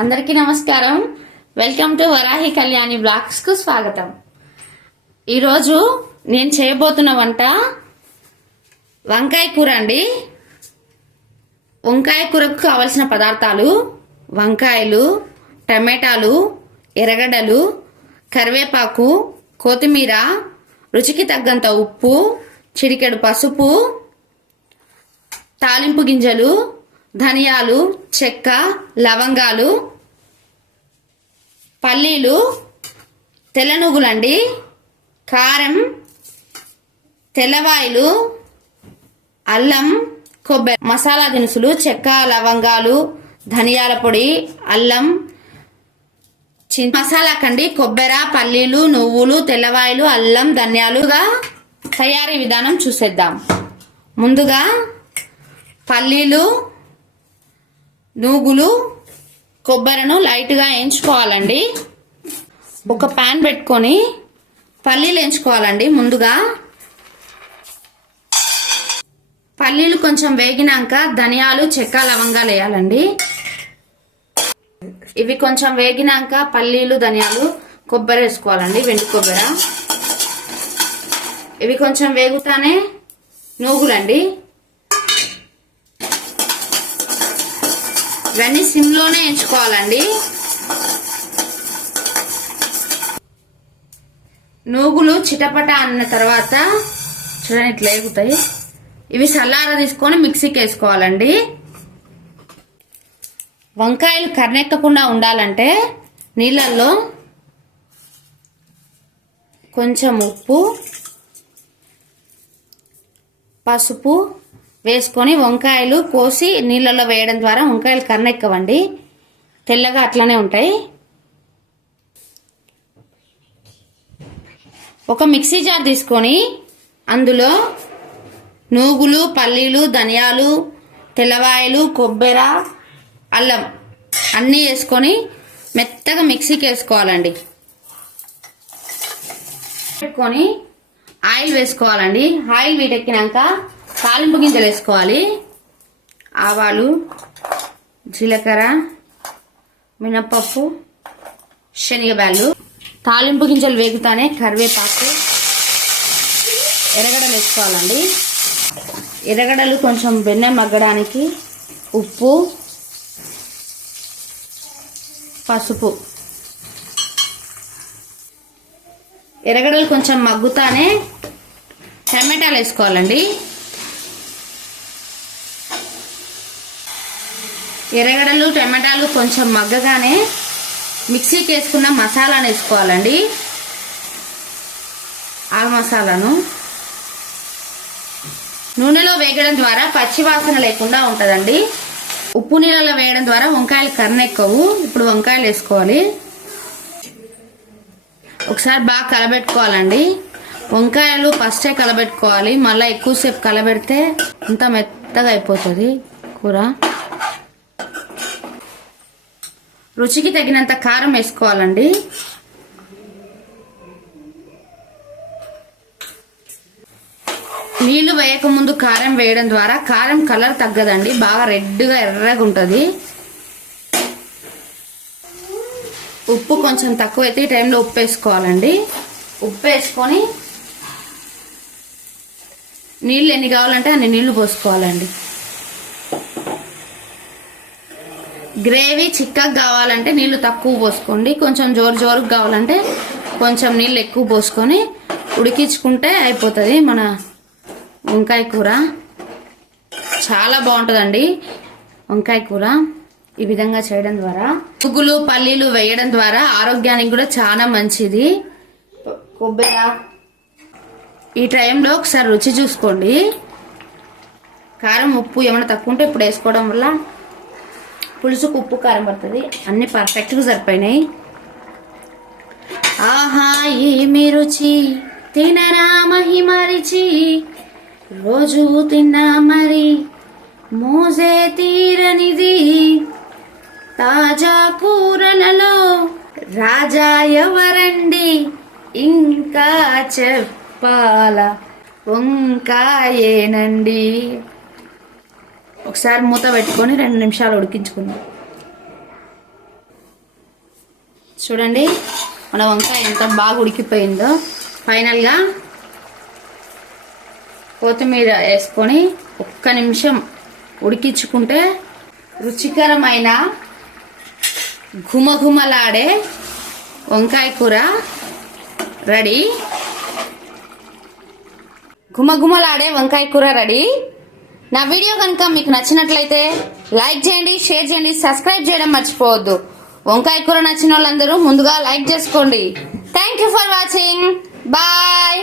అందరికీ నమస్కారం. Welcome to Varahi Kalyani బ్లాగ్స్కు స్వాగతం. ఈరోజు నేను చేయబోతున్న వంట వంకాయ కూర అండి. వంకాయ కూరకు కావలసిన పదార్థాలు వంకాయలు టమాటాలు ఎర్రగడ్డలు కరివేపాకు కొత్తిమీర రుచికి తగ్గంత ఉప్పు చిడికెడు పసుపు తాలింపు గింజలు ధనియాలు చెక్క లవంగాలు పల్లీలు తెల్ల నువ్వులండి కారం తెల్లవాయిలు అల్లం కొబ్బరి మసాలా దినుసులు చెక్క లవంగాలు ధనియాల పొడి అల్లం చి- మసాలా కండి కొబ్బరి పల్లీలు నువ్వులు తెల్లవాయిలు అల్లం ధనియాలుగా తయారీ విధానం చూసేద్దాం. ముందుగా పల్లీలు నూగులు కొబ్బరిను లైట్గా వేయించుకోవాలండి ఒక ప్యాన్ పెట్టుకొని పల్లీలు వేయించుకోవాలండి ముందుగా. పల్లీలు కొంచెం వేగినాక ధనియాలు చెక్క లవంగాలు వేయాలండి. ఇవి కొంచెం వేగినాక పల్లీలు ధనియాలు కొబ్బరి వేసుకోవాలండి వెండి కొబ్బరి. ఇవి కొంచెం వేగుతానే నూగులండి. ఇవన్నీ సిమ్లోనే ఎంచుకోవాలండి. నూగులు చిటపట అన్న తర్వాత చూడండి ఇట్లా ఎగుతాయి ఇవి సల్లార తీసుకొని మిక్సీకి వేసుకోవాలండి. వంకాయలు కర్నెక్కకుండా ఉండాలంటే నీళ్ళల్లో కొంచెం ఉప్పు పసుపు వేసుకొని వంకాయలు కోసి నీళ్ళలో వేయడం ద్వారా వంకాయలు కన్నెక్కవండి తెల్లగా అట్లనే ఉంటాయి. ఒక మిక్సీ జార్ తీసుకొని అందులో నూగులు పల్లీలు ధనియాలు తెల్లవాయలు కొబ్బెర అల్లం అన్నీ వేసుకొని మెత్తగా మిక్సీకి వేసుకోవాలండి. పెట్టుకొని ఆయిల్ వేసుకోవాలండి. ఆయిల్ వీటెక్కినాక తాలింపు గింజలు వేసుకోవాలి. ఆవాలు జీలకర్ర మినప్పప్పు శనగబ్యాళ్ళు. తాలింపు గింజలు వేగుతానే కరివేపాకు ఎర్రగడలు వేసుకోవాలండి. ఎర్రగడలు కొంచెం వెన్నె మగ్గడానికి ఉప్పు పసుపు. ఎర్రగడలు కొంచెం మగ్గుతానే టమాటాలు వేసుకోవాలండి. ఎర్రగడ్డలు టమాటాలు కొంచెం మగ్గగానే మిక్సీకి వేసుకున్న మసాలాను వేసుకోవాలండి. ఆ మసాలాను నూనెలో వేగడం ద్వారా పచ్చివాసన లేకుండా ఉంటుందండి. ఉప్పు నీళ్ళలో వేయడం ద్వారా వంకాయలు కర్రెక్కవు. ఇప్పుడు వంకాయలు వేసుకోవాలి. ఒకసారి బాగా కలబెట్టుకోవాలండి. వంకాయలు ఫస్టే కలబెట్టుకోవాలి. మళ్ళీ ఎక్కువసేపు కలబెడితే అంత మెత్తగా అయిపోతుంది కూర. రుచికి తగినంత కారం వేసుకోవాలండి. నీళ్ళు వేయకముందు కారం వేయడం ద్వారా కారం కలర్ తగ్గదండి. బాగా రెడ్గా ఎర్రగా ఉంటుంది. ఉప్పు కొంచెం తక్కువ అయితే ఈ టైంలో ఉప్పు వేసుకోవాలండి. ఉప్పు వేసుకొని నీళ్ళు ఎన్ని కావాలంటే అన్ని నీళ్ళు పోసుకోవాలండి. గ్రేవీ చిక్కగా కావాలంటే నీళ్ళు తక్కువ పోసుకోండి. కొంచెం జోరు జోరుకు కావాలంటే కొంచెం నీళ్ళు ఎక్కువ పోసుకొని ఉడికించుకుంటే అయిపోతుంది మన వంకాయ కూర. చాలా బాగుంటుందండి వంకాయ కూర ఈ విధంగా చేయడం ద్వారా. పుగ్గులు పల్లీలు వేయడం ద్వారా ఆరోగ్యానికి కూడా చాలా మంచిది. కొబ్బరి ఈ టైంలో ఒకసారి రుచి చూసుకోండి. కారం ఉప్పు ఏమైనా తక్కువ ఉంటే ఇప్పుడు వేసుకోవడం వల్ల పులుసుకు ఉప్పు కారం పడుతుంది. అన్ని పర్ఫెక్ట్గా సరిపోయినాయి. ఆహా ఏమి రుచి తినరా మహిమరిచి రోజు తిన్నా మరి మోసే తీరనిది. తాజా కూరలలో రాజా ఎవరండి? ఇంకా చెప్పాల? వంకాయేనండి. ఒకసారి మూత పెట్టుకొని రెండు నిమిషాలు ఉడికించుకుందాం. చూడండి మన వంకాయ ఎంత బాగా ఉడికిపోయిందో. ఫైనల్గా కొత్తిమీర వేసుకొని ఒక్క నిమిషం ఉడికించుకుంటే రుచికరమైన ఘుమఘుమలాడే వంకాయ కూర రెడీ. ఘుమఘుమలాడే వంకాయ కూర రెడీ. నా వీడియో కనుక మీకు నచ్చినట్లయితే లైక్ చేయండి షేర్ చేయండి సబ్స్క్రైబ్ చేయడం మర్చిపోవద్దు. వంకాయ కూర నచ్చిన వాళ్ళందరూ ముందుగా లైక్ చేసుకోండి. Thank you for watching bye